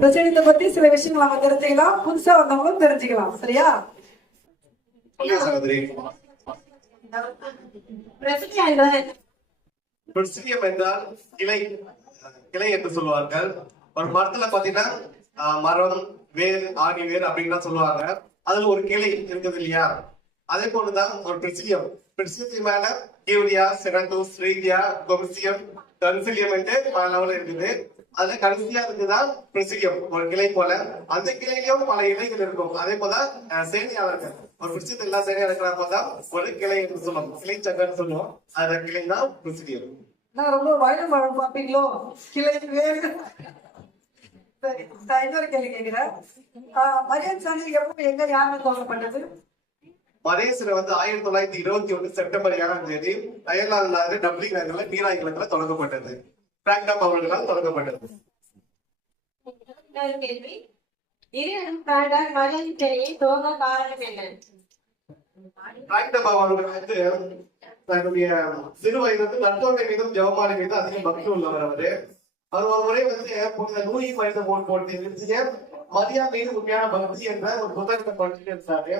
பிரசிடத்தை பத்தி சில விஷயங்கள் நம்ம தெரிஞ்சுக்கலாம், புதுசா வந்தவங்களும் தெரிஞ்சுக்கலாம். சரியா? பிரசிடியம் என்றால் கிளை, கிளை என்று சொல்லுவார்கள். ஒரு மரத்துல பாத்தீங்கன்னா மரம், வேர், ஆணி வேர் அப்படின்னு சொல்லுவாங்க. அதுல ஒரு கிளை இருக்குது இல்லையா? அதே போலதான் ஒரு பிரசிடியம். பிரசிடியத்துக்கு மேல கியூரியா, செரண்டோஸ், ரீதியா, கொமிசியம், கன்சிலியம் என்று பல லெவல் இருக்குது. அதுல கடைசியா இருக்குதான் பிரசிடியம், ஒரு கிளை போல. அந்த கிளையிலும் பல இலைகள் இருக்கும். அதே போல சேனியா இருக்கு. ஒரு பிரசிடத்தில் எல்லா சேனியா இருக்கிற போதான் ஒரு கிளை என்று சொல்லுவோம், கிளை சக்கரன்னு சொல்லுவோம். அந்த கிளை தான் பிரசிடியம். நான் ரொம்ப வயல் மரம் பாப்பீங்களோ, கிளை வேறு. சரி, நான் இன்னொரு கேள்வி கேட்கிறேன். மரியன் சாலை எப்போ எங்க யாருன்னு துவங்கப்பட்டது? மரேசரை 1921 செப்டம்பர் 7ஆம் தேதி அயர்லாந்து நாடு டப்ளின் நகர்ல மீரா இல்லத்துல தொடங்கப்பட்டது. பிராங்க்டம் அவர்களால் தொடங்கப்பட்டது. பிராங்க்டம் அவர்கள் தன்னுடைய சிறு வயது நட்போரை மீதும் ஜெபமாலை மீது அதிகம் பக்தி உள்ளவர். அவர் ஒரு முறை புனித லூயி மனித போட்டு மரியா மீது உண்மையான பக்தி என்ற ஒரு புத்தகத்தை படிச்சுட்டு இருந்தாரு.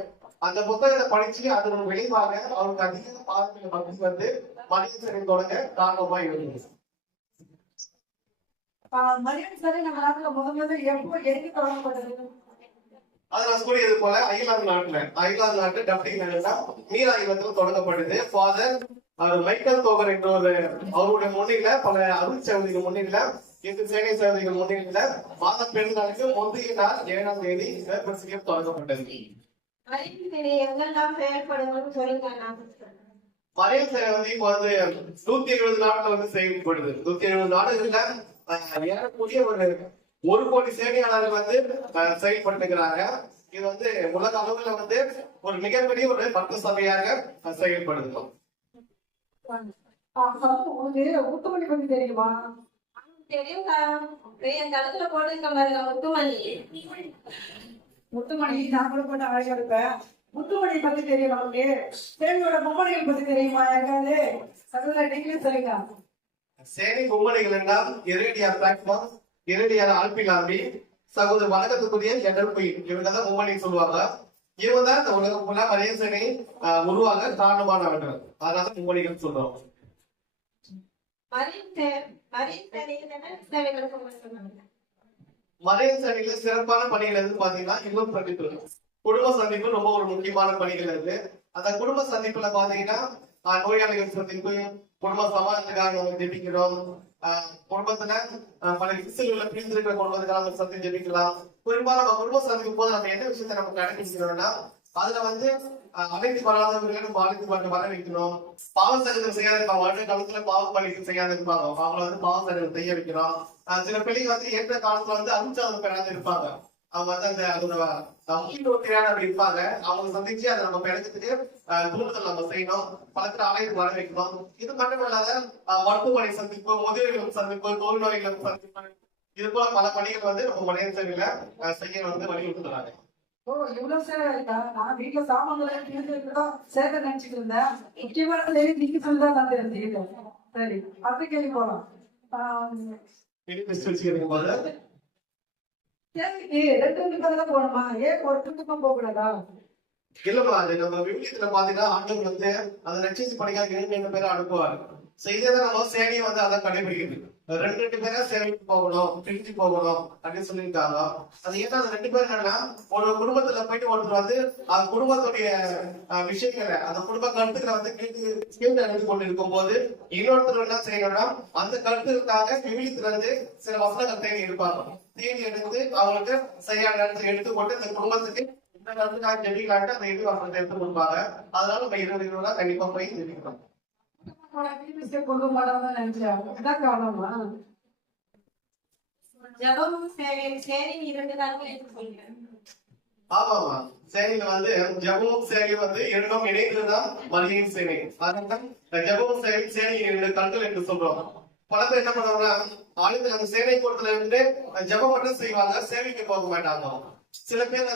அந்த புத்தகத்தை படிச்சு அதன் விளைவாக அவருக்கு அதிக பாரம்பரிய பக்தி மரியன் தொடங்க காரணமா இருந்தது. மரியன் சாலை நம்ம நாட்டுல முதல்ல எப்போ எங்க தொடங்கப்பட்டது? அது நான் கூறியது போல அயர்லாந்து நாட்டு டப்ளின் நகர்ல மீரா இல்லத்துல தொடங்கப்பட்டது. ஃபாதர் மைக்கேல் தோகர் என்ற ஒரு அவருடைய முன்னிலையில, பல அருள் சேவதிகள் முன்னிலையில, இந்து சேனை சேவதிகள் முன்னிலையில மாத பெருநாளுக்கு முந்தைய நாள் 7ஆம் தேதி பிரசிடியம் தொடங்கப்பட்டது. மரியன் சேவை இப்போ 170 நாடுல செயல்படுது. 170 நாடுகள்ல ஏறக்கூடிய ஒரு கோடி சேவையாளர்கள் செயல்படுத்துகிறாங்க. இது உலக அளவுல ஒரு மிகப்பெரிய ஒரு பக்த சபையாக செயல்படுது. முத்துமணி பத்தி தெரியுமா? முத்துமணி நான் கூட போட்டு அழகா இருப்பேன். முத்துமணி பத்தி தெரியும் நமக்கு. சேனியோட பொம்மணிகள் பத்தி தெரியுமா? யாருக்காவது சகோதர நீங்களே சொல்லுங்க. சேனி பொம்மணிகள் என்றால் எரேடியா பிளாட்ஃபார்ம், எரேடியா ஆல்பிலாம்பி, சகோதர வணக்கத்துக்குரிய என்எல்பி, இவங்க தான் பொம்மணின்னு சொல்லுவாங்க. இவங்க தான் இந்த உலகம் ஃபுல்லா மரியன் சேனை உருவாக காரணமானவர்கள். அதனால பொம்மணிகள் சொல்றோம். மரியன் சேனையில சிறப்பான பணிகள் எதுன்னு பாத்தீங்கன்னா இல்லம் சந்திப்பு, குடும்ப சந்திப்பு ரொம்ப ஒரு முக்கியமான பணிகள் இருக்கு. அந்த குடும்ப சந்திப்புல பாத்தீங்கன்னா நோயாளிகள் சந்திப்பு, குடும்ப சமாளத்துக்காக ஜெபிக்கிறோம். குடும்பத்துல பல விசில்களை பிரிந்திருக்கிற குடும்பத்துக்காக சந்தி ஜெபிக்கலாம். குறிப்பா நம்ம குடும்ப சந்திக்கும் போது நம்ம என்ன விஷயத்த நம்ம கடைபிடிக்கிறோம்னா, அதுல அனைத்து வராதவர்களும் பாதித்து வர வைக்கணும். பாவ சகதம் செய்யாத இருப்பாங்க, வருட காலத்துல பாவ பழிக்கு செய்யாத இருப்பாங்க, அவங்கள பாவ சகதம் செய்ய வைக்கிறோம். சில பிள்ளைங்க ஏற்ற காலத்துல அனுச்சாதம் பெறாத இருப்பாங்க. அவங்க அந்த அதோட அப்படி இருப்பாங்க. அவங்க சந்திச்சு அதை நம்ம பிழைக்கிறதுக்கு தூண்டுதல் நம்ம செய்யணும். பலத்துல ஆலயத்துக்கு வர வைக்கணும். இது மட்டும் இல்லாத மருத்துவமனை சந்திப்பு, முதியோர்கள் சந்திப்பு, தொழில் நோய்கள் சந்திப்பு, இது போல பல பணிகள் நம்ம மனித சேவையில செய்ய வலியுறுத்துறாங்க. இவ்வளவு சேவை இருக்கா? நான் வீட்டுல சாமான்தான் சேவை நினைச்சிட்டு இருந்தேன். முக்கியமான நீங்க சொல்லிதான் நான் தெரிஞ்சுக்கிட்டேன். சரி, அப்படி கேள்வி போலாம். போகணுமா? ஏன் ஒரு குடும்பம் போக கூடாதா? இல்லப்பா, அது நம்ம விவிலியத்துல பாத்தீங்கன்னா ஆண்டவர் அதை ரட்சிச்சு பணிக்காக 2 பேரை அனுப்புவாரு. செய்ததை நம்ம சேவையை அதை கடைபிடிக்கிறது. 2 பேரா சேவைக்கு போகணும், பிரிஞ்சு போகணும் அப்படின்னு சொல்லியிருக்காங்க. அது ஏன்னா அந்த 2 பேர் என்னன்னா, ஒரு குடும்பத்துல போயிட்டு ஒருத்தர் அந்த குடும்பத்துடைய விஷயங்களை, அந்த குடும்ப கருத்துக்களை கேட்டு அறிந்து கொண்டு இருக்கும் போது இன்னொருத்தர் என்ன செய்யணும்னா, அந்த கருத்துக்காக விவிலியத்துல சில வசனங்கள் தேடி இருப்பாங்க. தேடி எடுத்து அவங்களுக்கு சரியான நேரத்தை எடுத்துக்கொண்டு இந்த குடும்பத்துக்கு இந்த கருத்துக்காக ஜெபிக்கலான்ட்டு அந்த இது வசனத்தை எடுத்து கொடுப்பாங்க. அதனால நம்ம 20 கண்டிப்பா போய் ஜெபிக்கணும். ஆமாமா, சேனையில ஜபமும் சேனையும் 2 இணைந்துதான் மரியன் சேனை. அதனால ஜபமும் சேனையின் 2 கண்கள் என்று சொல்றோம். பல பேர் என்ன பண்ணுவாங்கன்னா, ஆளுநர் அந்த சேனை கூட்டத்துல ஜபம் மட்டும் செய்வாங்க, சேவைக்கு போக மாட்டாங்க. சில பேர்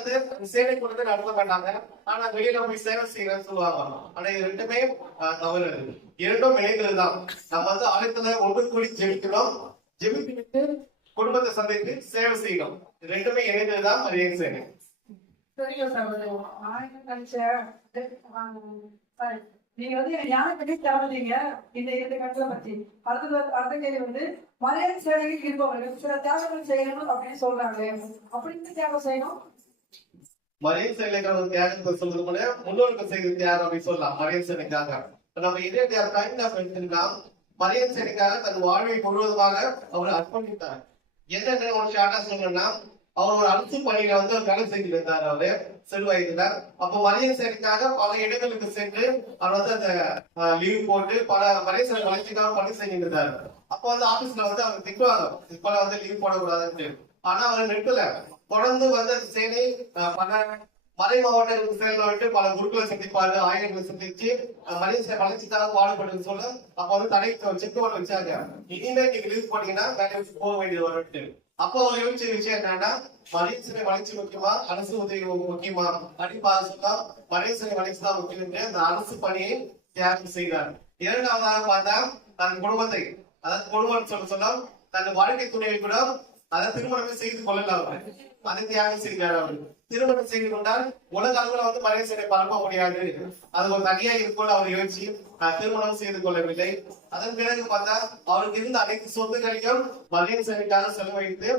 சேவை கூட்டத்தை நடத்த மாட்டாங்க, ஆனா வெளியில போய் சேவை செய்யறேன்னு சொல்லுவாங்க. ஆனா இது 2மே தவறு. 2ம் இணைந்ததுதான். நம்ம ஆலயத்துல ஒன்று கூடி ஜெபிக்கிறோம், ஜெபித்து குடும்பத்தை சந்தித்து சேவை செய்யணும். ரெண்டுமே இணைந்ததுதான் மரியாதை சேனை. சரிங்க சகோதரி. நான் என்ன நினைச்சேன், sorry. நீங்க வந்து எனக்கு யானை பற்றி தேவைங்க இந்த இரண்டு கட்டளை பற்றி. அடுத்த கேள்வி வந்து மரியாதை சேவையில் இருப்பவர்கள் சில தியாகங்கள் செய்யணும் அப்படின்னு சொல்றாங்க. அப்படின்னு தியாகம் செய்யணும். மரியாதை சேனைக்கான தியாகத்தை சொல்றது கூட முன்னோர்கள் செய்த தியாகம் அப்படின்னு சொல்லலாம். மரியாதை சேனைக்காக நம்ம இதே டைம் எடுத்துக்கிட்டா மரியாதை சேனைக்காக தன் வாழ்வை முழுவதுமாக அவர் அர்ப்பணித்தார். என்னென்ன ஒரு ஷார்ட்டா சொல்லணும்னா, அவர் ஒரு அரசு பணியில வந்து ஒரு வேலை செஞ்சுட்டு இருந்தார். அவரு சிறு வயதுல அப்ப மரியாதை சேனைக்காக பல இடங்களுக்கு சென்று அவர் வந்து அந்த லீவ் போட்டு பல மரியாதை சேனை வளர்ச்சிக்காக பணி செஞ்சுட்டு இருந்தாரு. அப்ப வந்து ஆபீஸ்ல வந்து அவர் திட்டுவாங்க, இப்ப வந்து லீவ் போடக்கூடாதுன்னு. ஆனா அவர் நிறுத்தல, தொடர்ந்து வந்து சேனை பல மறை மாவட்டங்களுக்கு செயல்ல விட்டு பல குருக்களை சந்திப்பாரு, ஆயிரங்களை சந்திச்சு மரியாதை வளர்ச்சிக்காக பாடுபடுன்னு சொல்ல அப்ப வந்து தடை செக் போட்டு வச்சாங்க. இனிமே நீங்க லீவ் போட்டீங்கன்னா வேலையை வச்சு போக வேண்டியது வரும்ட்டு. அப்போ அவர் யோசிச்ச விஷயம் என்னன்னா, மரியாதை வளர்ச்சி முக்கியமா அரசு உதவி முக்கியமா அப்படின்னு சொன்னா மரியாதை வளர்ச்சி தான் முக்கியம். அந்த அரசு பணியை தியாகம் செய்தார். இரண்டாவதாக பார்த்தா தன் குடும்பத்தை, அதாவது குடும்பம் சொல்ல தன் வாழ்க்கை துணையை கூட அதை திருமணமே செய்து கொள்ளலாம். அதை தியாகம் செய்தார். அவர் திருமணம் செய்து கொண்டால் உலக அளவுல வந்து மரியாதை பரப்ப முடியாது, அது ஒரு தனியா இருக்கும் அவர் யோசிச்சு திருமணம் செய்து கொள்ளவில்லை. அதன் பிறகு பார்த்தா அவருக்கு இருந்த அனைத்து சொத்துக்களையும் மரியாதை சேனைக்காக செலவழித்து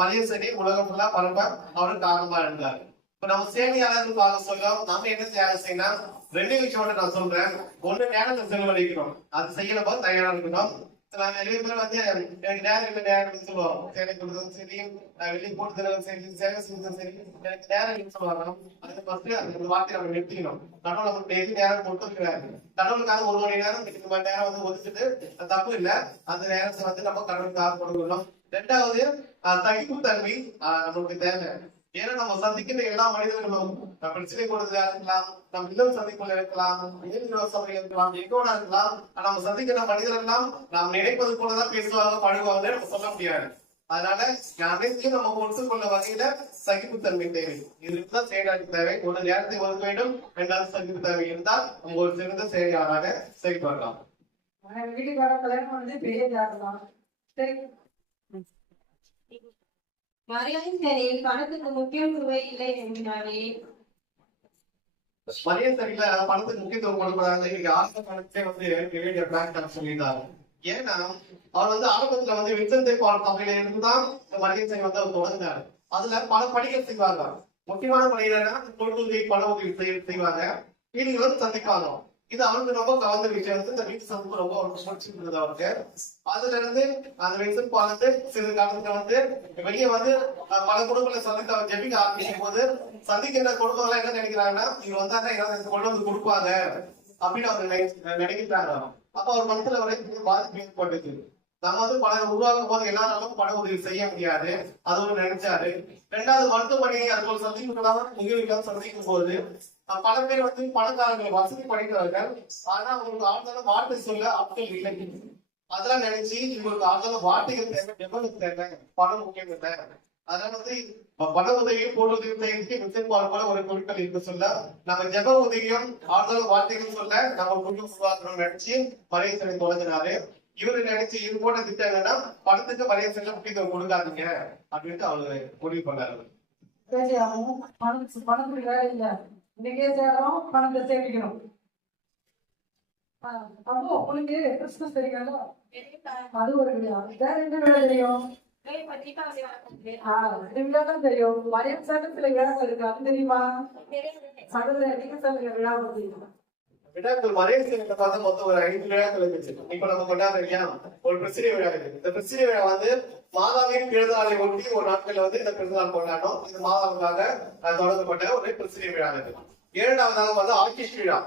மரியாதை சேனை உலகம் ஃபுல்லா பரப்ப அவருக்கு காரணமா இருந்தார். இப்ப நம்ம சேனையாளர்கள் பார்க்க சொல்ல நம்ம என்ன தியாகம் செய்யணும், ரெண்டு விஷயம் நான் சொல்றேன். ஒண்ணு நேரத்தை செலவழிக்கணும், அது செய்யணும் போது தயாரா இருக்கணும். நிறைய பேர் வந்து எனக்கு நேரம் இல்லை நேரம் சொல்லுவாங்க, சேனை கொடுத்ததும் சரி வெளியே போட்டுதலும் சரி சேவை செஞ்சதும் சரி எனக்கு நேரம் இல்லைன்னு சொல்லுவாங்க. அதுக்கு ஃபர்ஸ்ட் அந்த வார்த்தையை நம்ம நிறுத்திக்கணும். கடவுள் நமக்கு டெய்லி நேரம் கொடுத்துருக்கிறாரு. கடவுளுக்காக 1 மணி நேரம் 2 மணி நேரம் வந்து ஒதுக்கிட்டு தப்பு இல்லை, அந்த நேரத்தை வந்து நம்ம கடவுளுக்காக கொடுக்கணும். ரெண்டாவது சகிப்புத்தன்மை நம்மளுக்கு தேவை. ஏன்னா நம்ம சந்திக்கின்ற எல்லா மனிதர்களும் பிரச்சனை கொடுத்ததா இருக்கலாம், நம்ம இல்லம் சந்திப்புல இருக்கலாம், சபையில இருக்கலாம், எங்கோட இருக்கலாம். நம்ம சந்திக்கிற மனிதர்கள் எல்லாம் நாம் நினைப்பது போலதான் பேசுவாங்க பழகுவாங்க நம்ம சொல்ல முடியாது. அதனால அனைத்தையும் நம்ம பொறுத்துக்கொள்ள வகையில சகிப்புத்தன்மை தேவை. இதுதான் செயலாளர் தேவை. ஒரு நேரத்தை ஒதுக்க வேண்டும், இரண்டாவது சகிப்புத்தன்மை இருந்தால் நம்ம ஒரு சிறந்த செயலாளராக செயல்படலாம். வீட்டுக்கார கல்யாணம் வந்து பெரிய தியாகம். சரி, மரியாதை சேனையில் பணத்துக்கு முக்கியத்துவம் இல்லை என்கிறாரே. மரியாதை சேனையில பணத்துக்கு முக்கியத்துவம் கொடுக்கூடாது. இன்னைக்கு ஆசை பணத்தை வந்து பிளான் சொல்லியிருந்தாரு. ஏன்னா அவர் வந்து ஆரம்பத்துல வந்து வின்சென்ட் பால் சபையில இருந்துதான் மரியாதை சேனை வந்து அவர் தொடங்கினாரு. அதுல பல பணிகள் செய்வாங்க. முக்கியமான பணிகள் பொருளுதவி பண உதவி செய்வாங்க, வீடுகளை வந்து சந்திப்பாங்க. இது அவருக்கு ரொம்ப கவர்ந்த விஷயம். இந்த வீட்டு சமூகம் ரொம்ப பிடிச்சிருந்தது அவருக்கு. அதுல இருந்து அந்த வின்சென்ட் பால் வந்து சிறு காலத்துல வந்து வெளியே வந்து பல குடும்பங்களை சந்தித்து அவர் ஜெபிக்க ஆரம்பிக்கும் போது சந்திக்கின்ற குடும்பங்கள் என்ன நினைக்கிறாங்கன்னா, இவர் வந்தா கொண்டு வந்து கொடுப்பாங்க அப்படின்னு அவர் நினைக்கிறாங்க. அப்ப அவர் மனசுல வரை பாதிப்பு ஏற்பட்டது. நம்ம வந்து பணம் உருவாக்கும் போது எல்லாராலும் பண உதவி செய்ய முடியாது, அது ஒரு நினைச்சாரு. ரெண்டாவது மருத்துவமனையை அது போல சந்திப்புகளாக முதிர்வுகள் சந்திக்கும் போது பல பேர் வந்து பணக்காரர்களை வசதி படிக்கிறார்கள், ஆனா அவங்களுக்கு ஆழ்ந்தால வார்த்தை சொல்ல ஆட்கள் இல்லை. அதெல்லாம் நினைச்சு இவங்களுக்கு ஆழ்ந்தால வார்த்தைகள் தேவை, எவ்வளவு தேவை, பணம் முக்கியம் இல்லை. அதனால வந்து பண உதவியும் பொருள் உதவிக்கு வித்தியாசம் போல ஒரு பொருட்கள் இருக்கு சொல்ல நம்ம ஜெப உதவியும் ஆழ்ந்தால வார்த்தைகள் சொல்ல நம்ம குடும்பம் உருவாக்கணும்னு நினைச்சு மரியாதை சேனை தொடங்கினாரு. இவரு நினைச்சு இது போட்ட திட்டம் என்னன்னா பணத்துக்கு மரியாதை சேனை முக்கியத்துவம் கொடுக்காதீங்க அப்படின்ட்டு அவரு முடிவு பண்ணாரு. பணத்துக்கு வேலை இல்லை, இன்னைக்கே சேரணும், பணத்தை சேமிக்கணும். அப்போ உனக்கு கிறிஸ்துமஸ் தெரியுங்களா? அது ஒரு விழா. வேற என்ன விழா தெரியும்? தான் தெரியும். மரியாதை சட்டத்துல விழாக்கள் இருக்கு, அது தெரியுமா? சடல நீங்க சொல்லுங்க விழா தெரியுமா? விழாக்கள் மரியாதை சேனை பார்த்தா மொத்தம் ஒரு 5 விழாக்கள் இருந்துச்சு. இப்ப நம்ம கொண்டாடுற இல்லையா ஒரு பிரச்சனை விழா இருக்கு. இந்த பிரச்சனை விழா வந்து மாதாவின் பிறந்தநாளை ஒட்டி ஒரு நாட்கள் வந்து இந்த பிறந்தநாள் கொண்டாடும். இது மாதாவுக்காக தொடங்கப்பட்ட ஒரு பிரச்சனை விழா இருக்கு. இரண்டாவதாக வந்து ஆர்கிஸ்ட் விழா.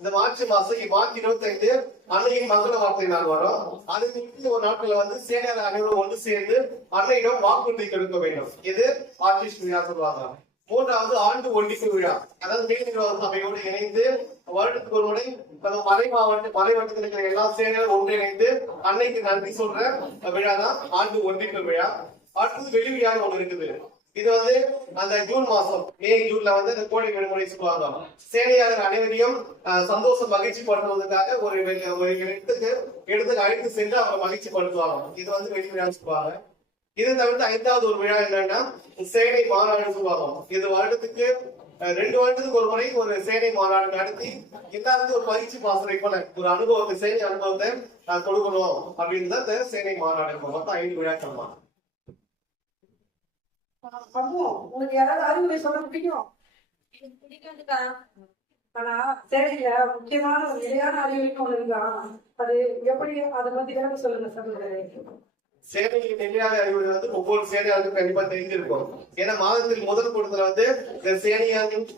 இந்த மார்ச் மாசம் மார்ச் 25 அன்னையின் மங்கள வார்த்தை நாள் வரும். அதுக்கு ஒரு நாட்கள் வந்து சேனையாளர் அனைவரும் ஒன்று சேர்ந்து அன்னையிடம் வாக்குறுதி கொடுக்க வேண்டும். இது ஆர்கிஸ்ட் விழா சொல்லுவாங்க. மூன்றாவது ஆண்டு ஒண்டிப்பு விழா. அதாவது நீதிநிர்வாக சபையோடு இணைந்து வருடத்துக்கு ஒரு முறை மறை மாவட்டத்தில் இருக்கிற எல்லா சேனைகளும் ஒன்றிணைந்து அன்னைக்கு நன்றி சொல்ற விழா தான் ஆண்டு ஒண்டிப்பு விழா. அடுத்தது வெளி விழான்னு ஒண்ணு இருக்குது. இது வந்து அந்த ஜூன் மாசம் ஜூன்ல வந்து இந்த கோடை விடுமுறை சொல்லுவாங்க. சேனையாளர் அனைவரையும் சந்தோஷம் மகிழ்ச்சி படுத்துவதற்காக ஒரு இடத்துக்கு அழைத்து சென்று அவங்க மகிழ்ச்சி படுத்துவாங்க. இது வந்து வெளி விழா சொல்லுவாங்க. இதை தவிர்த்து 5வது ஒரு விழா என்னன்னா சேனை மாநாடு சொல்லுவாங்க. இது வருடத்துக்கு 2 வருடத்துக்கு ஒரு முறை ஒரு சேனை மாநாடு நடத்தி எல்லாருக்கும் ஒரு பயிற்சி பாசறை போல ஒரு அனுபவத்தை சேனை அனுபவத்தை கொடுக்கணும் அப்படின்னு தான் சேனை மாநாடு. மொத்தம் 5 விழாக்கள் தான். உங்களுக்கு யாராவது அறிவுரை சொல்ல பிடிக்கும்? எனக்கு பிடிக்காதுக்கா. ஆனா சேனையில முக்கியமான ஒரு நிலையான அறிவுரைக்கு ஒண்ணு இருக்கா? அது எப்படி, அதை பத்தி விளக்க சொல்லுங்க சகோதரரே. சேனையின் நிலையான அறிவுரை வந்து ஒவ்வொரு சேனையாளுக்கும் கண்டிப்பா தெரிஞ்சிருக்கும். ஏன்னா மாதத்தில் முதல் கூட்டத்துல வந்து இந்த சேனையாளின்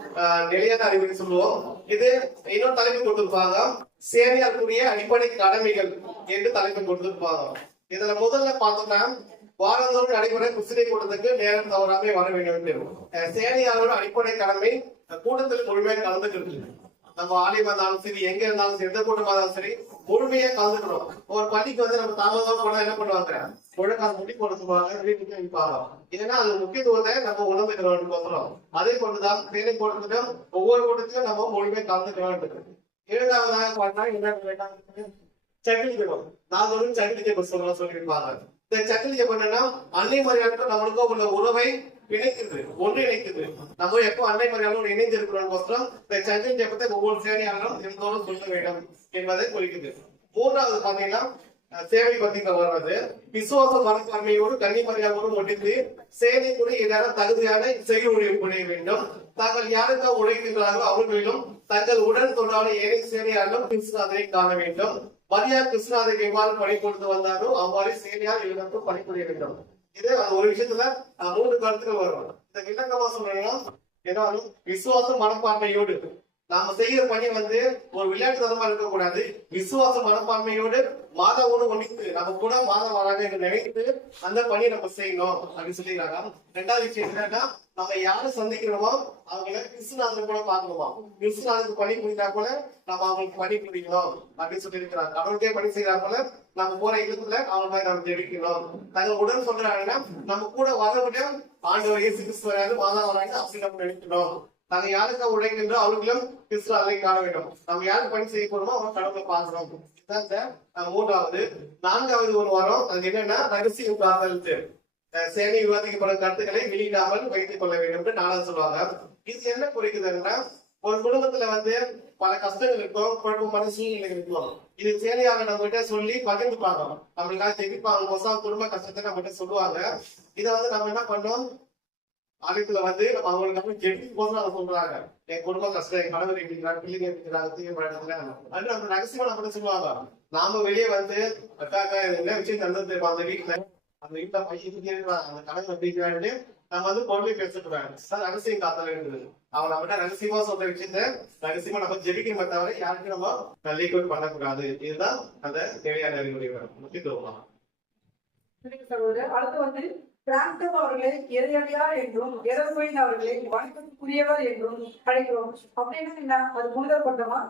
நிலையான அறிவுரை சொல்லுவோம். இது இன்னொரு தலைப்பு கொடுத்திருப்பாங்க, சேனையாளுக்குரிய அடிப்படை கடமைகள் என்று தலைப்பு கொடுத்திருப்பாங்க. இதுல முதல்ல பார்த்தோம்னா வாரந்தோறும் நடைபெற குசிலை கூட்டத்துக்கு நேரம் தவறாமே வர வேண்டும். சேனையாளோட அடிப்படை கடமை கூட்டத்தில் முழுமையாக கலந்துக்கிறது. நம்ம ஆலயம் இருந்தாலும் சரி, எங்க இருந்தாலும் சரி, எந்த கூட்டமா இருந்தாலும் சரி, முழுமையா கலந்துக்கணும். ஒரு பள்ளிக்கு வந்து நம்ம தாமதமா போனா என்ன பண்ணுவாங்க, ஒழுங்காக முடி போட சொல்லுவாங்க, வீட்டுக்கு வைப்பாங்க. ஏன்னா அது முக்கியத்துவத்தை நம்ம உணர்ந்துக்கிறோம். அதே போட்டுதான் சேனை கூட்டத்திலும் ஒவ்வொரு கூட்டத்திலும் நம்ம முழுமையா கலந்துக்கிறோம். 7வதாக பார்த்தா என்ன சக்கிலிக்கணும். நாங்களும் சக்கிலிக்க சொல்லியிருப்பாங்க. இந்த சக்கிலிக்க என்னன்னா அன்னை மரியாதைக்கும் நம்மளுக்கும் உள்ள உறவை இணைக்குது, ஒன்றிணைக்குது. நம்ம எப்போ அன்னை மரியாதையோடு இணைந்து இருக்கிறோம் இந்த சங்கிலி ஜெபத்தை ஒவ்வொரு சேவையாளரும் எந்தோடும் சொல்ல வேண்டும் என்பதை குறிக்குது. 3வது பாத்தீங்கன்னா சேவை பத்தி வர்றது விசுவாச மனப்பான்மையோடு கன்னிமரியாதையோடு முடித்து சேவை கூட ஏதாவது தகுதியான செய்ய புரிய வேண்டும். தாங்கள் யாருக்கா உழைக்கிறார்களோ அவர்களிலும் தங்கள் உடன் தொடரான ஏழை சேவையாளரும் கிருஷ்ணாதரை காண வேண்டும். மரியா கிருஷ்ணாதருக்கு எவ்வாறு பணி கொடுத்து வந்தாரோ அவ்வாறு சேவையால் இவருக்கும் பணிபுரிய வேண்டும். இது அந்த ஒரு விஷயத்துல 3 கருத்துக்கள் வரும். இந்த விளக்கமா சொல்றேன்னா ஏதாவது விசுவாசம் மனப்பான்மையோடு நாம செய்யற பணி வந்து ஒரு விளையாட்டு தரமா இருக்கக்கூடாது. விசுவாச மனப்பான்மையோடு மாதாவோடு ஒழித்து நம்ம கூட மாதம் வராங்க என்று நினைத்து அந்த பணியை நம்ம செய்யணும் அப்படின்னு சொல்லிடுறாங்க. 2வது விஷயம் என்னன்னா நம்ம யாரும் சந்திக்கிறோமோ அவங்களை கிருஷ்ணநாதன் கூட பாக்கணுமா. கிருஷ்ணநாதனுக்கு பணி புரிந்தா கூட நம்ம அவங்களுக்கு பணி புரியணும் அப்படின்னு சொல்லி இருக்கிறாங்க. கடவுளுக்கே பணி செய்யறாங்க போல நம்ம போற இடத்துல அவங்க மாதிரி நம்ம தெரிவிக்கணும். தங்கள் உடல் சொல்றாங்கன்னா நம்ம கூட வரவிட ஆண்டவர் இயேசு கிறிஸ்து வராது, மாதா வராங்க அப்படி நம்ம நினைக்கணும். நாங்க யாருக்கு உழைக்கின்றோ அவர்களும் கிறிஸ்து அதை காண வேண்டும். நம்ம யாருக்கு பணி செய்ய போறோமோ அவங்க கடவுளை பார்க்கணும். இதுதான் இந்த 3வது. 4வது ஒரு வாரம் அது என்னன்னா ரகசிய காதல் சேனை விவாதிக்கப்படும் கருத்துக்களை வெளியிடாமல் வைத்துக் கொள்ள வேண்டும் என்று 4வது சொல்லுவாங்க. இது என்ன குறிக்குதுன்னா ஒரு குடும்பத்துல வந்து பல கஷ்டங்கள் இருக்கும், குழப்பமான சூழ்நிலைகள் இருக்கும். இது சேனையாக நம்ம கிட்ட சொல்லி பகிர்ந்துப்பாங்க, நம்மளுக்காக தெரிவிப்பாங்க, குடும்ப கஷ்டத்தை நம்ம கிட்ட சொல்லுவாங்க. இதை வந்து நம்ம என்ன பண்ணோம், ஆலயத்துல வந்து நம்ம அவங்களுக்கு ஜெபிக்கும் போது அதை சொல்றாங்க, என் குடும்ப கஷ்டம், என் கணவர் இருக்கிறாங்க, பிள்ளைங்க இருக்கிறாங்க, தீய பழக்கத்துல அது நம்ம ரகசியமா நம்ம சொல்லுவாங்க. நாம வெளியே வந்து அக்காக்கா என்ன விஷயம் நடந்தது அந்த வீட்டுல, அந்த வீட்டுல பையன் அந்த கணவர் அப்படிங்கிறாரு நம்ம வந்து பொருளை பேசக்கூடாது. ரகசியம் காத்தல் இருக்குது. அவன் நம்மகிட்ட ரகசியமா சொல்ற விஷயத்த ரகசியமா நம்ம ஜெபிக்க தவிர யாருக்கும் நம்ம லீக்அவுட் பண்ணக்கூடாது. இதுதான் அந்த தேவையான அறிவுரை முக்கியத்துவம். அடுத்து வந்து பிராங்டன் அவர்களை எதையடியார் என்றும் எதற்குயின் அவர்களை வணக்கத்துக்குரியவர் என்றும் அழைக்கிறோம். அப்படின்னு என்ன, அது புனிதர் பட்டமா?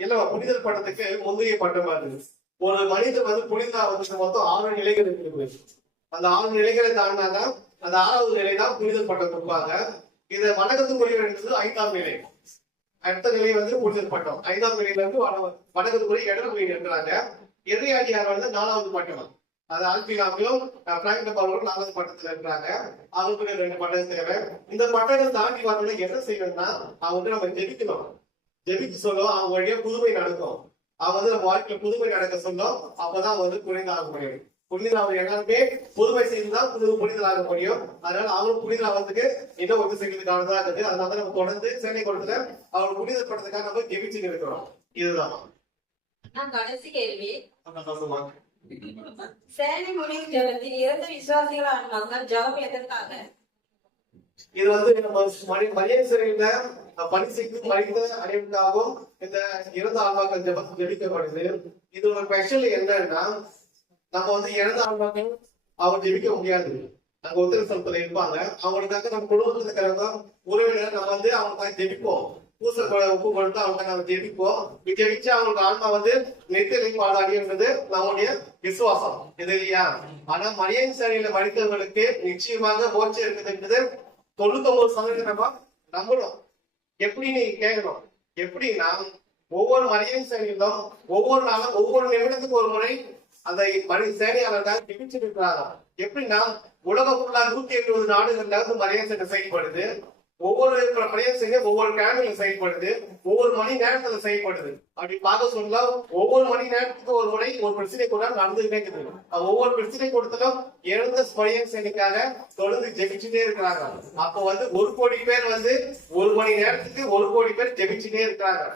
இல்ல, புனிதர் பட்டத்துக்கு முந்தைய பட்டமா இருக்கு. ஒரு மனிதர் வந்து புனிதாவதுக்கு மொத்தம் 6 நிலைகள் இருக்கு. அந்த 6 நிலைகளை தாண்டினாதான் அந்த 6வது நிலை தான் புனிதர் பட்டம் கொடுப்பாங்க. இது வணக்கத்துக்குரியவர் என்பது 5ஆம் நிலை. அடுத்த நிலை வந்து புனிதர் பட்டம். 5ஆம் நிலையில இருந்து வணக்கத்துக்குரிய இடர்குரிய இருக்கிறாங்க. எதிரியாடியார் வந்து 4வது பட்டம். அது ஆல்பினாவிலும் பிராங்க்டன் அவர்களும் 4வது பட்டத்துல இருக்கிறாங்க. அவங்களுக்கு 2 பட்டம் தேவை. இந்த பட்டத்தை தாண்டி வரணும் என்ன செய்யணும்னா அவங்க நம்ம ஜெபிக்கணும். ஜெபிக்க சொல்லும், அவங்க வழியா புதுமை நடக்கும். அவங்க வந்து நம்ம வாழ்க்கையில புதுமை நடக்க சொல்லும். அப்பதான் வந்து புனிதாக முடியும். புனிதர் எல்லாருமே புதுமை செய்துதான் புனிதராக முடியும். அதனால அவங்க புனிதராகிறதுக்கு இன்னும் ஒன்று செய்யறதுக்கானதான் இருக்குது. அதனால நம்ம தொடர்ந்து சேனை கொடுத்துல அவங்க புனிதர் படுறதுக்காக நம்ம ஜெபிச்சு இருக்கிறோம். இதுதான் கடைசி கேள்வி. சொல்லுங்க. சேனை முடிவு ஜெபத்தில் இறந்த விசுவாசிகளான மக்கள் ஜெபம் எதற்காக? இது வந்து நம்ம மரியாதை சிறையில பணி செய்து மனித அடைவுக்காகவும் இந்த இறந்த ஆன்மாக்கள் ஜெபம் ஜெபிக்கப்படுது. இது ஒரு ஸ்பெஷல் என்னன்னா நம்ம வந்து இறந்த ஆன்மாக்கள் அவங்க ஜெபிக்க முடியாது. அங்க உத்தரசலத்துல இருப்பாங்க. அவங்களுக்காக நம்ம குடும்பத்துல இருக்கிறவங்க உறவினர் நம்ம வந்து அவங்களுக்காக ஜெபிப்போம். பூசை உப்பு கொடுத்து அவங்க நம்ம ஜெபிப்போம். ஜெபிச்சு அவங்களுக்கு ஆன்மா வந்து நெத்திலை பாடாடின்றது நம்முடைய விசுவாசம் இது இல்லையா? ஆனா மரியாதை சிறையில மனிதர்களுக்கு நிச்சயமாக மோட்சம் இருக்குதுன்றது 99% நம்ம நம்பணும். எப்படி நீ கேட்கணும், எப்படின்னா ஒவ்வொரு மரியாதை சிறையிலும் ஒவ்வொரு நாளும் ஒவ்வொரு நிமிடத்துக்கு ஒரு முறை அந்த சேனையாளர்கள் பிரிச்சுட்டு இருக்கிறாங்க. எப்படின்னா உலகம் ஃபுல்லா 170 நாடுகள்ல வந்து மரியாதை சேனை செயல்படுது. ஒவ்வொரு மரியாதை சேனை ஒவ்வொரு கேண்டில் செயல்படுது, ஒவ்வொரு மணி நேரத்துல செயல்படுது. அப்படி பார்க்க சொன்னா ஒவ்வொரு மணி நேரத்துக்கு ஒரு முறை ஒரு பிரச்சனை கூட நடந்துகிட்டே இருக்குது. ஒவ்வொரு பிரச்சனை கொடுத்தாலும் இறந்த மரியாதை சேனைக்காக தொடர்ந்து ஜெபிச்சுட்டே இருக்கிறாங்க. அப்ப வந்து 1 கோடி பேர் வந்து ஒரு மணி நேரத்துக்கு 1 கோடி பேர் ஜெபிச்சுட்டே இருக்கிறாங்க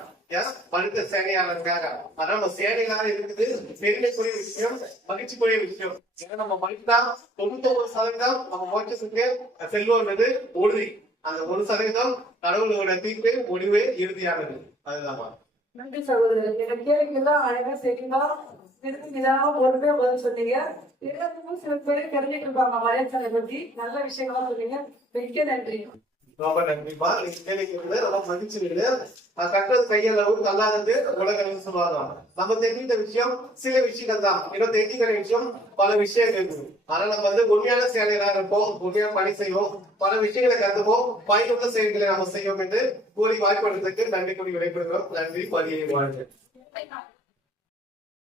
மனித சேனையாளருக்காக. அதனால நம்ம சேனையாக இருக்குது பெருமைக்குரிய விஷயம், மகிழ்ச்சிக்குரிய விஷயம். ஏன்னா நம்ம மனிதா 99% நம்ம மோட்சத்துக்கு செல்வோம்ன்றது உறுதி. அந்த 1% கடவுளோட தீர்ப்பு முடிவு இறுதியானது. அதுதான். நன்றி சகோதரர். இந்த கேள்விக்குதான் அழகா சரிங்களா நிதானமா பொறுமையா பதில் சொன்னீங்க. எல்லாத்துக்கும் சில பேர் தெரிஞ்சுட்டு இருப்பாங்க மரியாதை பத்தி. நல்ல விஷயங்களா சொன்னீங்க. மிக்க நன்றி. ரொம்ப நன்றிப்பா. நீங்க கேள்விக்கிறது ரொம்ப மகிழ்ச்சி இருக்குது. கட்டுறது கையளவு கல்லாதது உலகம் சொல்லுவாங்க. நம்ம தெரிஞ்சிட்ட விஷயம் சில விஷயங்கள் தான், இன்னும் தெரிஞ்சுக்கிற விஷயம் பல விஷயங்கள் இருக்குது. ஆனா நம்ம வந்து உண்மையான செயலாளராக இருப்போம், உண்மையான பணி செய்வோம், பல விஷயங்களை கருதுவோம், பயனுள்ள செயல்களை நம்ம செய்வோம் என்று கூறி வாய்ப்படுறதுக்கு நன்றி கூறி விடைபெறுகிறோம். நன்றி. பதியை வாழ்க.